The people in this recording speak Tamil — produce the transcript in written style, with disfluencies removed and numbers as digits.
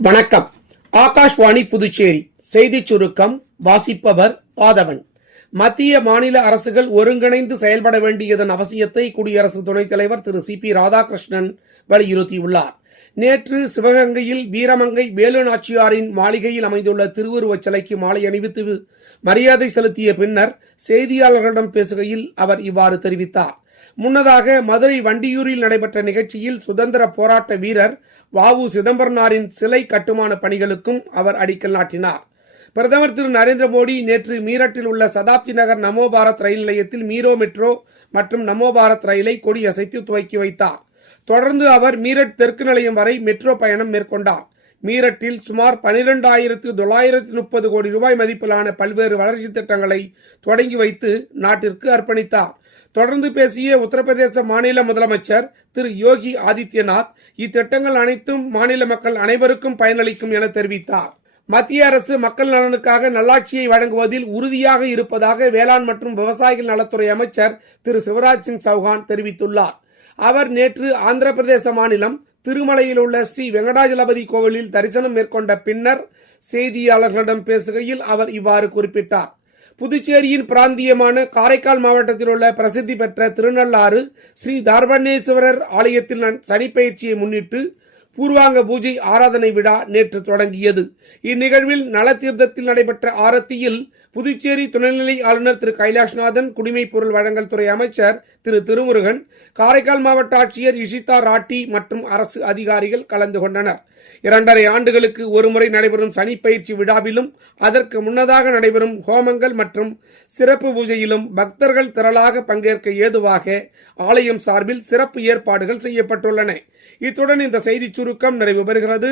வணக்கம். ஆகாஷ்வாணி புதுச்சேரி செய்திச் சுருக்கம் வாசிப்பவர் ஆதவன். மத்திய மாநில அரசுகள் ஒருங்கிணைந்து செயல்பட வேண்டியதன் அவசியத்தை குடியரசு துணைத் தலைவர் திரு சி.பி. ராதாகிருஷ்ணன் வலியுறுத்தியுள்ளார். நேற்று சிவகங்கையில் வீரமங்கை வேலு நாச்சியாரின் மாளிகையில் அமைந்துள்ள திருவுருவச் சிலைக்கு மாலை அணிவித்து மரியாதை செலுத்திய பின்னர் செய்தியாளர்களிடம் பேசுகையில் அவர் இவ்வாறு தெரிவித்தார். முன்னதாக மதுரை வண்டியூரில் நடைபெற்ற நிகழ்ச்சியில் சுதந்திர போராட்ட வீரர் வ.உ. சிதம்பரனாரின் சிலை கட்டுமான பணிகளுக்கும் அவர் அடிக்கல் நாட்டினார். பிரதமர் திரு நரேந்திர மோடி நேற்று மீரட்டில் உள்ள சதாப்தி நகர் நமோ பாரத் ரயில் நிலையத்தில் மீரோ மெட்ரோ மற்றும் நமோ பாரத் ரயிலை கொடியசைத்து துவக்கி வைத்தார். தொடர்ந்து அவர் மீரட் தெற்கு நிலையம் வரை மெட்ரோ பயணம் மேற்கொண்டார். மீரட்டில் சுமார் 12,930 கோடி ரூபாய் மதிப்பிலான பல்வேறு வளர்ச்சித் திட்டங்களை தொடங்கி வைத்து நாட்டிற்கு அர்ப்பணித்தார். தொடர்ந்து பேசிய உத்தரப்பிரதேச மாநில முதலமைச்சர் திரு யோகி ஆதித்யநாத், இத்திட்டங்கள் அனைத்தும் மாநில மக்கள் அனைவருக்கும் பயனளிக்கும் என தெரிவித்தார். மத்திய அரசு மக்கள் நலனுக்காக நல்லாட்சியை வழங்குவதில் உறுதியாக இருப்பதாக வேளாண் மற்றும் விவசாயிகள் நலத்துறை அமைச்சர் திரு சிவராஜ் சிங் சௌஹான் தெரிவித்துள்ளார். அவர் நேற்று ஆந்திர பிரதேச மாநிலம் திருமலையில் உள்ள ஸ்ரீ வெங்கடாஜலபதி கோவிலில் தரிசனம் மேற்கொண்ட பின்னர் செய்தியாளர்களிடம் பேசுகையில் அவர் இவ்வாறு குறிப்பிட்டார். புதுச்சேரியின் பிராந்தியமான காரைக்கால் மாவட்டத்தில் உள்ள பிரசித்தி பெற்ற திருநள்ளாறு ஸ்ரீ தார்பணேஸ்வரர் ஆலயத்தில் சனிப்பெயர்ச்சியை முன்னிட்டு பூர்வாங்க பூஜை ஆராதனை விழா நேற்று தொடங்கியது. இந்நிகழ்வில் நலத்தீர்த்தத்தில் நடைபெற்ற ஆரத்தியில் புதுச்சேரி துணைநிலை ஆளுநர் திரு கைலாஷ்நாதன், குடிமைப் பொருள் வழங்கல் துறை அமைச்சர் திரு திருமுருகன், காரைக்கால் மாவட்ட ஆட்சியர் இஷிதா ராட்டி மற்றும் அரசு அதிகாரிகள் கலந்து கொண்டனர். 2.5 ஆண்டுகளுக்கு ஒருமுறை நடைபெறும் சனிப்பயிற்சி விழாவிலும் அதற்கு முன்னதாக நடைபெறும் ஹோமங்கள் மற்றும் சிறப்பு பூஜையிலும் பக்தர்கள் திரளாக பங்கேற்க ஏதுவாக ஆலயம் சார்பில் சிறப்பு ஏற்பாடுகள் செய்யப்பட்டுள்ளன. இத்துடன் இந்த செய்திச் சுருக்கம் நிறைவு பெறுகிறது.